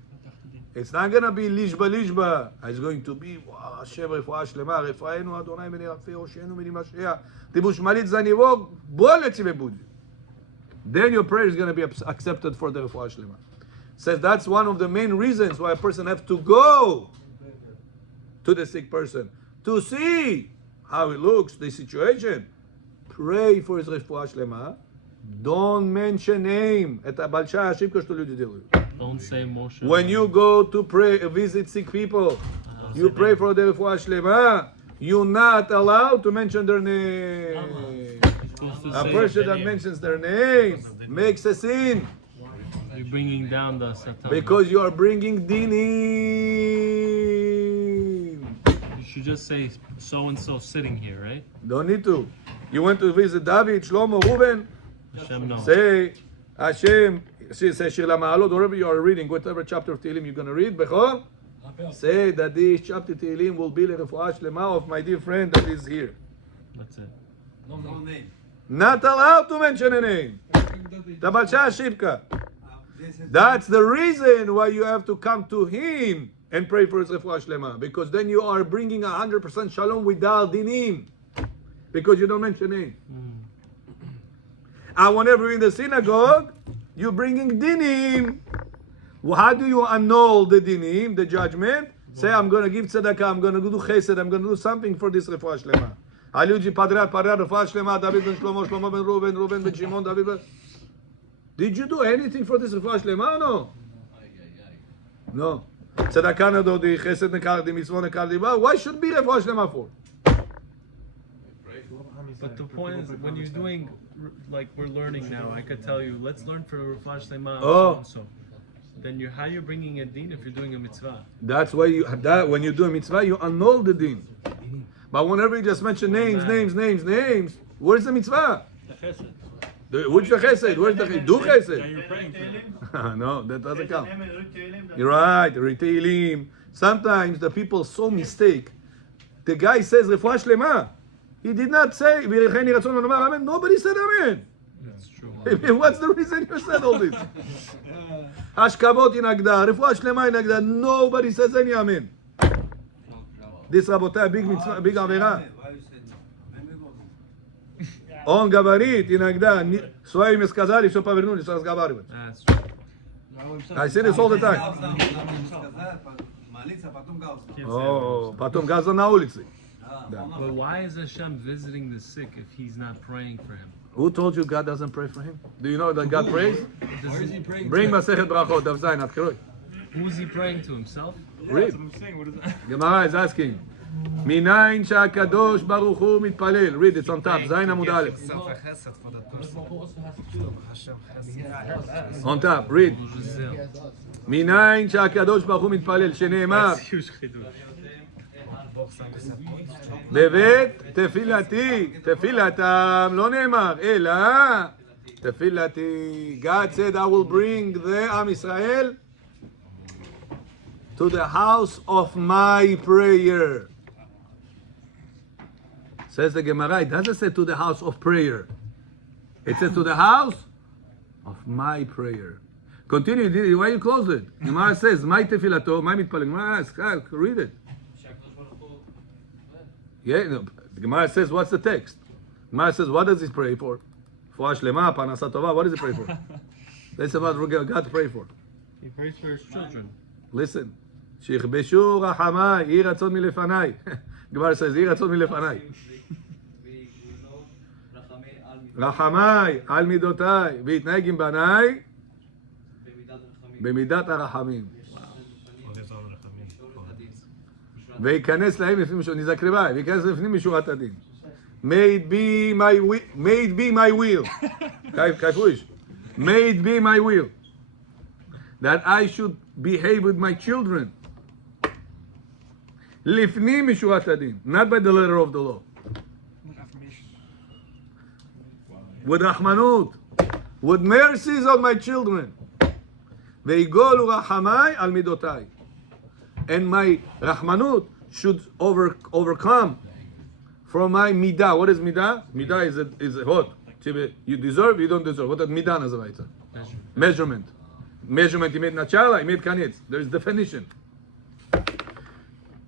it's not going to be lishba lishba. It's going to be Hashem refuah shlema, refaenu Adonai meni rafi Hoshenu meni Mashiach, tibush malit zanivo, bo letzive budi. Then your prayer is going to be accepted for the refuah shlema. Says that's one of the main reasons why a person has to go to the sick person to see how he looks, the situation. Pray for his refuah shlema. Don't mention name. Don't say Moshe. When you go to pray, visit sick people, you pray for the refuah shlema. You're not allowed to mention their name. A person that mentions their name makes a sin. You're bringing down the Satan. Because you are bringing dinim. You should just say so and so sitting here, right? Don't need to. You went to visit David, Shlomo, Reuben. Hashem knows. Say Hashem. Say Shir Ma'alot, wherever you are reading, whatever chapter of Tehillim you're going to read. Bechor. Say that this chapter of Tehillim will be the refuah shlema of my dear friend that is here. That's it. No name. Not allowed to mention a name. Tabalcha Shibka. That's the reason why you have to come to him and pray for his refuah shlema, because then you are bringing 100% shalom without dinim, because you don't mention name. And whenever you're in the synagogue, you're bringing dinim. Well, how do you annul the dinim, the judgment? Say, I'm going to give tzedakah, I'm going to do chesed, I'm going to do something for this refuah shlema. Aliuji padrat refuah shlema, David ben Shlomo, Shlomo ben Reuben, Reuben ben Shimon, David ben... Did you do anything for this refuah shlema or no? No. Tzedakah nadodi, chesed nekardi, mitzvah nekardi. Why should be refuah shlema for? But the point is, when you're doing, like we're learning now, I could tell you, let's learn for Refuah Shlema, Oh. so. Then how are you bringing a din if you're doing a mitzvah? That's why when you do a mitzvah, you annul the din. But whenever you just mention names, where's the mitzvah? Which the chesed? Where's the do chesed? You're praying for them. No, that doesn't count. You're right. Retailim. Sometimes the people so mistake. The guy says רפואה שלמה. He did not say וירחני רצון ונאמר amen. Nobody said amen. That's true. What's the reason you said all this? השכבות היא נגדה, רפואה שלמה היא נגדה. Nobody says any amen. This רבותיי, big עבירה. Why you said no? Maybe go. On gabarit היא נגדה. Svojim сказали, все повернули, все разговаривают. That's true. I say this all the time. Молиться, потом галстук. Oh, потом газа на улице. But why is Hashem visiting the sick if He's not praying for him? Who told you God doesn't pray for him? Do you know that God prays? Where is he praying? Bring Masechet Brachot, Daf Zayin, Atkiroi. Who's he praying to himself? Read. I'm saying, what is that? Gemara is asking. מניין שהקדוש ברוך הוא מתפלל. Read, it's on top. Zayin Amud Aleph. On top, read. מניין שהקדוש ברוך הוא מתפלל, שנאמר That's huge chidush. בבית תפילתי, תפילתם, לא נאמר, אלא תפילתי. God said, I will bring the Am Israel to the house of my prayer. Says the Gemara, it doesn't say to the house of prayer. It says to the house of my prayer. Continue, why you close it? Gemara says, my tefilato, my mitpalim. Read it. Yeah, no, the Gemara says, what's the text? The Gemara says, what does he pray for? For Ashlema, Panasa Tova, what does he pray for? That's about God to pray for. He prays for his children. Listen. שיכבשו רחמיי, יהי רצון מלפניי. Gemara says, יהי רצון מלפניי. רחמיי על מידותיי, ויתנהג עם בניי במידת הרחמים. וייכנס להם לפנים משורת, נזקרבאי, וייכנס לפנים משורת הדין. May it be my will. כיפוש. May it be my will. That I should behave with my children. לפנים משורת הדין. Not by the letter of the law. With rahmanut. With mercies on my children. ויגולו רחמיי על מידותיי. And my rahmanut should overcome from my midah. What is midah? Midah is what? You deserve, you don't deserve. What is midah называется? Measurement. Measurement имеет начало, имеет конец. There is definition.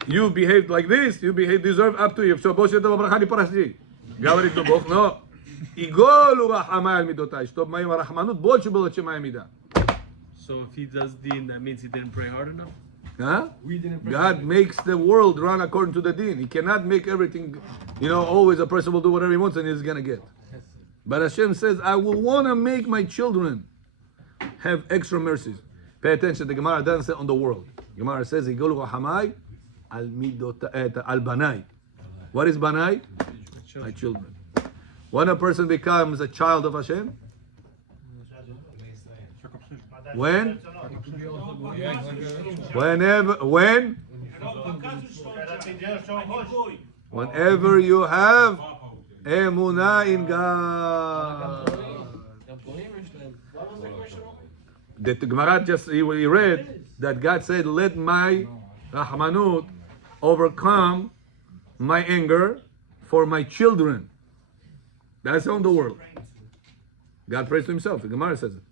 You behaved like this, you deserve up to you. Все, больше этого браха не прости. Говорит Бог, но иголу рахамай аль мидотай, чтобы моим рахманут больше было, чем моя мида. So if he does deen, that means he didn't pray hard enough? Huh? God makes the world run according to the deen. He cannot make everything, always a person will do whatever he wants and he's going to get. But Hashem says, I will want to make my children have extra mercies. Pay attention, the Gemara doesn't say on the world. The Gemara says, Igolu Rahamai al banai. What is banai? My children. When a person becomes a child of Hashem? When? Whenever you have emunah in God. The Gemara just we read that God said, let my rahmanut overcome my anger for my children. That's on the world. God prays to himself. The Gemara says it.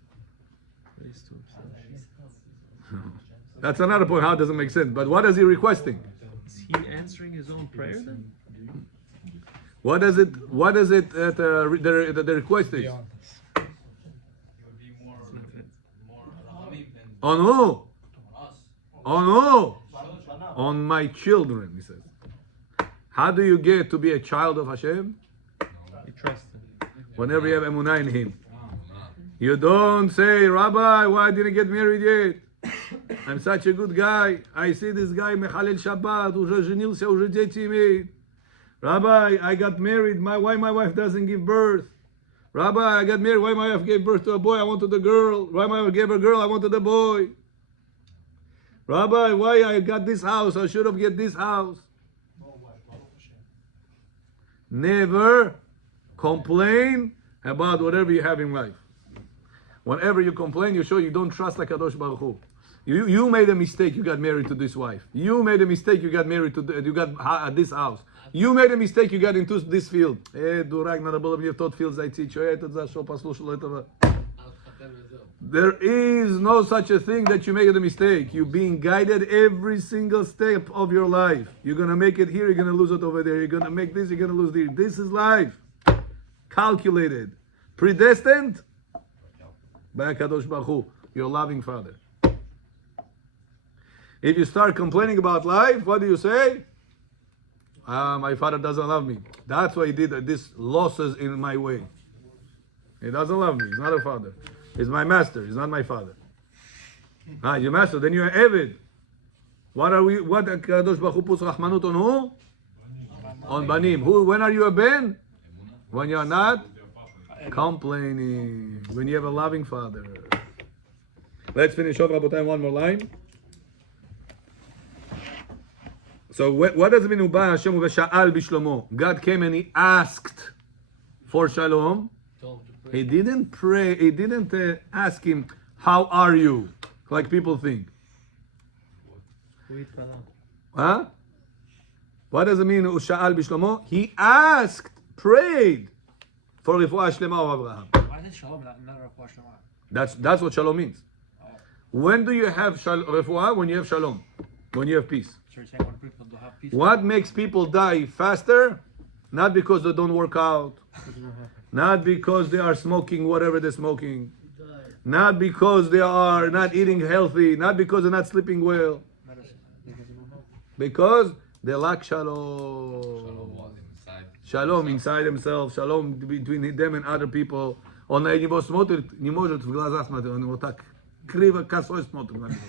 That's another point. How it doesn't make sense. But what is he requesting? Is he answering his own prayer then? What is it that the request is? On who? On who? On my children, he says. How do you get to be a child of Hashem? You trust him. Whenever you have emunah in him. You don't say, Rabbi, why didn't I get married yet? I'm such a good guy. I see this guy mechalel Shabbat, уже женился, уже дети имеет. Rabbi, I got married. Why my wife doesn't give birth? Rabbi, I got married. Why my wife gave birth to a boy? I wanted a girl. Why my wife gave a girl? I wanted a boy. Rabbi, why I got this house? I should have get this house. Never complain about whatever you have in life. Whenever you complain, you show you don't trust like Kadosh Baruch Hu. You made a mistake. You got married to this wife. You made a mistake. You got married to this house. You made a mistake. You got into this field. There is no such a thing that you make a mistake. You're being guided every single step of your life. You're gonna make it here. You're gonna lose it over there. You're gonna make this. You're gonna lose this. This is life. Calculated, predestined by Kadosh Baruch Hu, your loving Father. If you start complaining about life, what do you say? My father doesn't love me. That's why he did this losses in my way. He doesn't love me. He's not a father. He's my master. He's not my father. Your master. Then you're Eved. What are we? What Kadosh Baruch Hu puts Rahmanut on who? On Banim. Who? When are you a Ben? When you're not complaining. When you have a loving father. Let's finish off, Rabotai, one more line. So what does it mean? God came and he asked for shalom. He didn't pray. He didn't ask him, "How are you?" Like people think. Huh? What does it mean? Usha'al bishlomo. He asked, prayed for refuah shlema of Abraham. Why is it shalom, not refuah shlema? That's what shalom means. When do you have refuah? When you have shalom. When you have peace. What makes people die faster? Not because they don't work out. Not because they are smoking whatever they're smoking. Not because they are not eating healthy. Not because they're not sleeping well. Because they lack shalom. Shalom inside themselves. Shalom between them and other people. Он на него смотрит, не может в глаза смотреть. Он его так криво косой смотрит на него.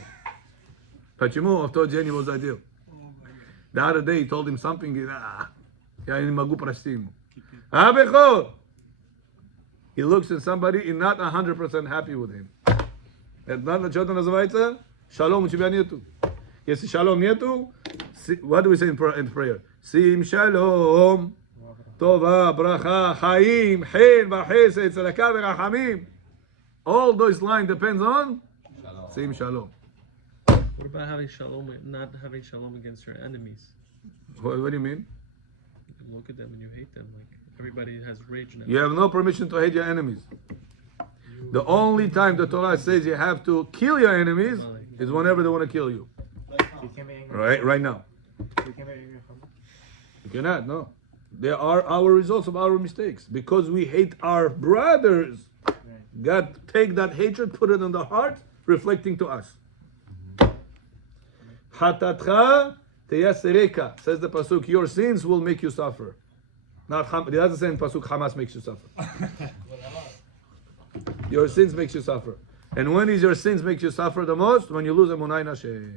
Почему? В тот день его задел. The other day he told him something. Я не могу простить ему. He looks at somebody and not 100% happy with him. Это что это называется? Шалом у тебя нету. Если шалом нету, what do we say in prayer? Sim shalom, tova, bracha, chaim, chen, v'chesed, tzedakah, v'rachamim. All those lines depends on sim shalom. What about having shalom, not having shalom against your enemies? What do you mean? You look at them and you hate them. Like everybody has rage now. You have no permission to hate your enemies. The only time the Torah says you have to kill your enemies is whenever they want to kill you. Right now. You cannot, no. They are our results of our mistakes. Because we hate our brothers, God take that hatred, put it in the heart, reflecting to us. Hatatcha teyasereka, says the pasuk. Your sins will make you suffer. Not it doesn't say in pasuk Hamas makes you suffer. Your sins makes you suffer. And when is your sins makes you suffer the most? When you lose emunah in Hashem.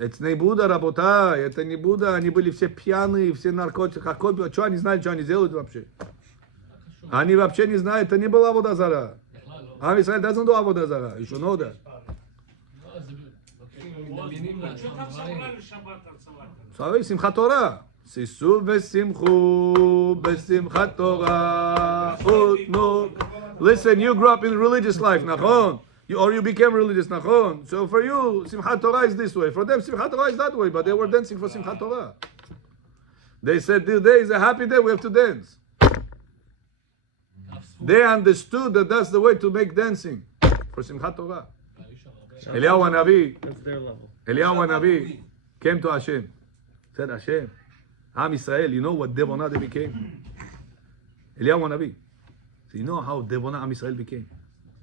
Это не Будда, работа, это не Будда, они были все пьяные, все наркотики, что они знают, что они делают вообще? Они вообще не знают, это не была Авода Зара. Am Yisrael doesn't do Avodah Zarah, you should know that. So, Simchat Torah. Sisu v'simchu b'simchat Torah. Listen, you grew up in religious life, nachon. Or you became religious, nachon. So for you, Simchat Torah is this way. For them, Simchat Torah is that way, but they were dancing for Simchat Torah. They said, today is a happy day, we have to dance. They understood that that's the way to make dancing for Simchat Torah. Eliyahu Hanavi, That's their level. Eliyahu Hanavi came to Hashem. Said, Hashem, Am Yisrael, you know what Devonah they became? Eliyahu Hanavi. So you know how Devonah Am Yisrael became?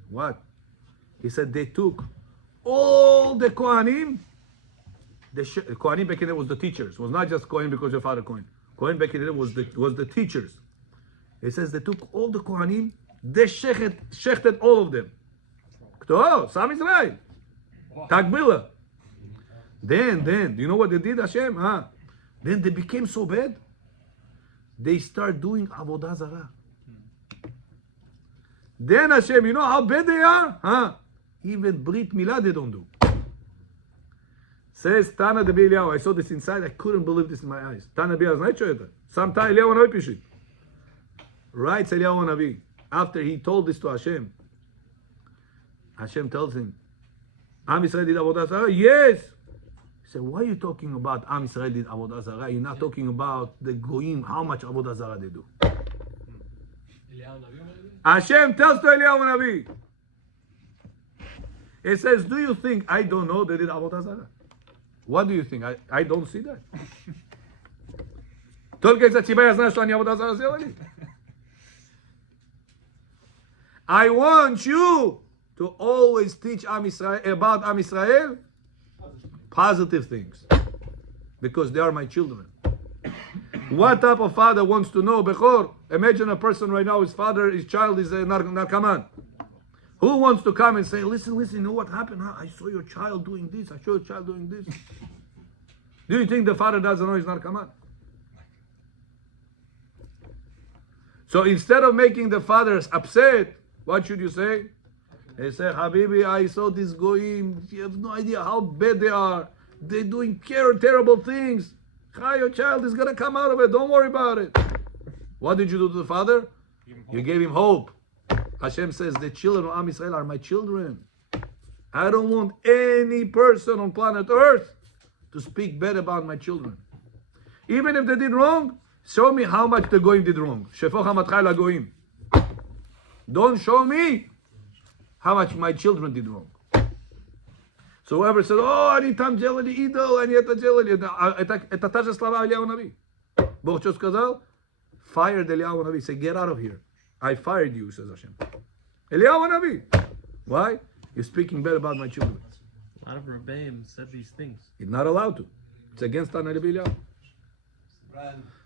What? He said they took all the Kohanim. The Kohanim back in there was the teachers. It was not just Kohen because your father Kohen. Kohen back in there was the teachers. He says they took all the Kohanim, they shechted all of them. Kto? Sam Israel. Takbila. Then, do you know what they did, Hashem? Then they became so bad, they start doing Avodah Zarah. Then Hashem, you know how bad they are? Even Brit Milah they don't do. Says Tana de Eliyahu, I saw this inside, I couldn't believe this in my eyes. Tana de Eliyahu, sometime Eliyahu Hanavi pishit. Writes Eliyahu Hanavi, after he told this to Hashem, Hashem tells him, Am Yisrael did Avodah Zarah? Yes. He said, why are you talking about Am Yisrael did Avodah Zarah? You're not talking about the Goyim, how much Avodah Zarah they do. Hashem tells to Eliyahu Navi. He says, do you think I don't know they did Avodah Zarah? What do you think? I don't see that. Только из-за тебя я знаю, что они Avodah Zarah сделали. I want you to always teach Am Yisrael, about Am Yisrael positive things, because they are my children. What type of father wants to know, Bechor? Imagine a person right now, his child is a narcoman. Who wants to come and say, listen, you know what happened? Huh? I saw your child doing this, I saw your child doing this. Do you think the father doesn't know he's narcoman? So instead of making the fathers upset, what should you say? They say, Habibi, I saw this goyim. You have no idea how bad they are. They're doing terrible things. Your child is going to come out of it. Don't worry about it. What did you do to the father? You gave him hope. Hashem says, the children of Am Yisrael are my children. I don't want any person on planet Earth to speak bad about my children. Even if they did wrong, show me how much the goyim did wrong. Shefo hamatcha el hagoyim. Don't show me how much my children did wrong. So whoever said, они там делали идол, они это делали, это та же слова Eliyahu Navi. Бог что сказал? Fired Eliyahu Navi. Say, get out of here. I fired you, says Hashem. Eliyahu Navi. Why? You're speaking bad about my children. A lot of Rebbeim said these things. He's not allowed to. It's against Tana Rabbi Eliyahu.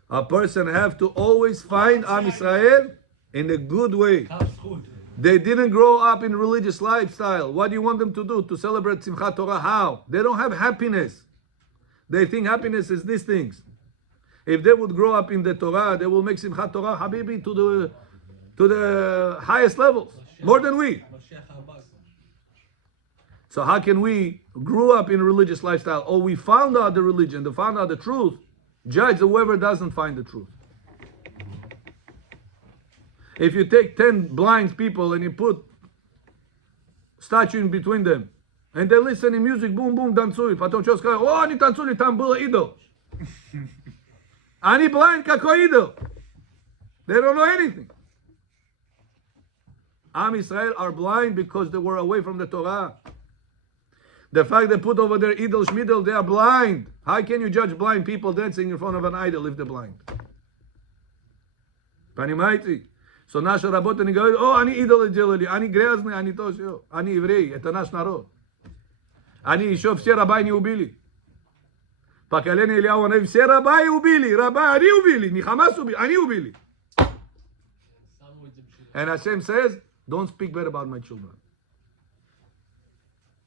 A person have to always find Am Yisrael in a good way. They didn't grow up in religious lifestyle. What do you want them to do? To celebrate Simchat Torah? How? They don't have happiness. They think happiness is these things. If they would grow up in the Torah, they will make Simchat Torah, Habibi, to the highest levels, more than we. So how can we grow up in religious lifestyle? Oh, we found out the religion, they found out the truth. Judge whoever doesn't find the truth. If you take 10 blind people and you put statue in between them, and they listen to music, boom, boom, танцуй, потом что сказать? О, они танцули, там было идол. Они blind, какой идол? They don't know anything. Am Yisrael are blind because they were away from the Torah. The fact they put over there idol, shmidol, they are blind. How can you judge blind people dancing in front of an idol if they're blind? Понимаете? So наши работы не говорят, они идолы делали, они грязные, они то все. Они евреи, это наш народ. Они еще все раба не убили. Поколение Eliyahu Нави все раба и убили. Раба они убили, не Хамас убили, они убили. And Hashem says, don't speak bad about my children.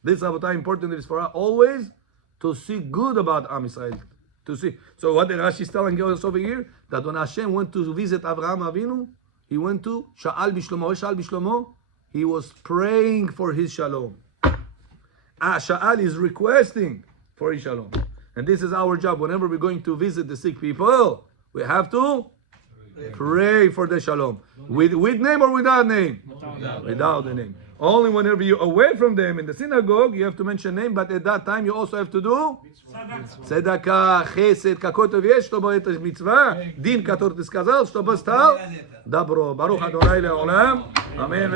This is how important it is for us always to see good about Am Yisrael. To see. So what Rashi is telling us over here, that when Hashem went to visit Avraham Avinu, he went to Sha'al Bishlomo. Sha'al Bishlomo, he was praying for his shalom. Sha'al is requesting for his shalom. And this is our job. Whenever we're going to visit the sick people, we have to pray for the shalom. With name or without name? Without the name. Only whenever you're away from them in the synagogue, you have to mention name, but at that time you also have to do tzedakah, chesed, какой-то вещь, чтобы это митцва, дин, который ты сказал, чтобы стал добро. Барух Адонай леолам. Амин.